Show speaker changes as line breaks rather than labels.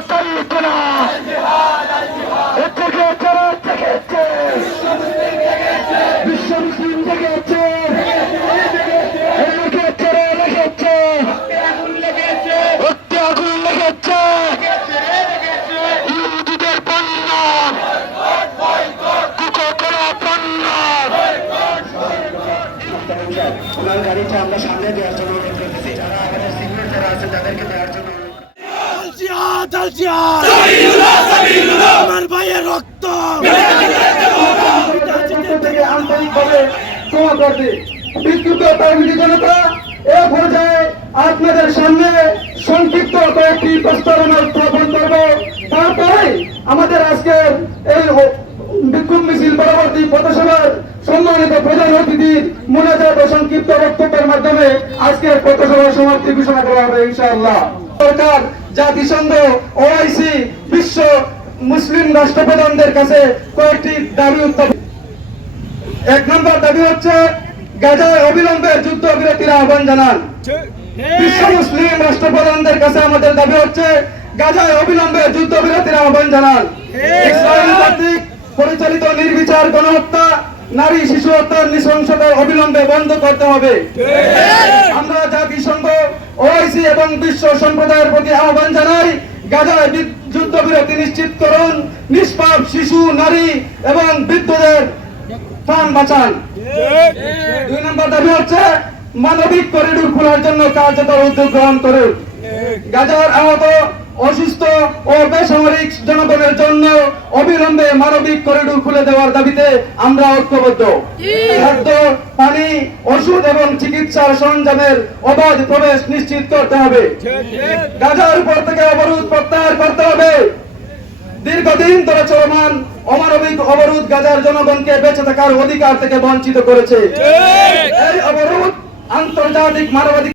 طريقنا اتقى ترى بالشمس انتقيت لقيت ترى لقيت ودي اقول لقيت يهوديদের পণ্য কোকোকোলা আমরা সামনে দেওয়ার জন্য অনুরোধ করতেছি।
যারা আমাদের সিগন্যাল যারা আছেন তাদেরকে দেওয়ার জন্য আপনাদের সামনে সংক্ষিপ্ত কয়েকটি প্রস্তাবনা উত্থাপন করব তারপরে আমাদের আজকের এই বিক্ষোভ মিছিল পরবর্তী পথসভার সম্মানিত প্রধান অতিথির মোনাজাত ও সংক্ষিপ্ত বক্তব্যের মাধ্যমে আজকের পথসভার সমাপ্তি ঘোষণা করা হবে ইনশাআল্লাহ সরকার জাতিসংঘ ওআইসি বিশ্ব মুসলিম রাষ্ট্রপ্রধানদের কাছে কয়েকটি দাবি উত্থাপন। এক নম্বর দাবি হচ্ছে গাজায় অবিলম্বে যুদ্ধ বিরতির আহ্বান জানান। বিশ্ব মুসলিম রাষ্ট্রপ্রধানদের কাছে আমাদের দাবি হচ্ছে, গাজায় অবিলম্বে আহ্বান জানান। পরিচালিত নির্বিচার গণহত্যা, নারী শিশু হত্যার নৃশংসতা অবিলম্বে বন্ধ করতে হবে। আমরা ওআইসি এবং বিশ্ব সম্প্রদায়ের প্রতি আহ্বান জানাই, গাজায় যুদ্ধবিরতি নিশ্চিত করুন, নিষ্পাপ শিশু, নারী এবং বৃদ্ধদের প্রাণ বাঁচান। দুই নম্বর দাবি হচ্ছে, মানবিক করিডোর খোলার জন্য কার্যকর উদ্যোগ গ্রহণ করুন। গাজার আহত অসুস্থ ও বেসামরিক জনগণের জন্য অবিলম্বে মানবিক করিডোর খুলে দেওয়ার দাবিতে আমরা ঐক্যবদ্ধ। খাদ্য, পানি, ওষুধ এবং চিকিৎসার সরঞ্জামের অবাধ প্রবেশ নিশ্চিত করতে হবে। গাজার উপর থেকে অবরোধ প্রত্যাহার করতে হবে। দীর্ঘদিন ধরে চলমান অমানবিক অবরোধ গাজার জনগণকে বেঁচে থাকার অধিকার থেকে বঞ্চিত করেছে। এই অবরোধ আন্তর্জাতিক মানবাধিকার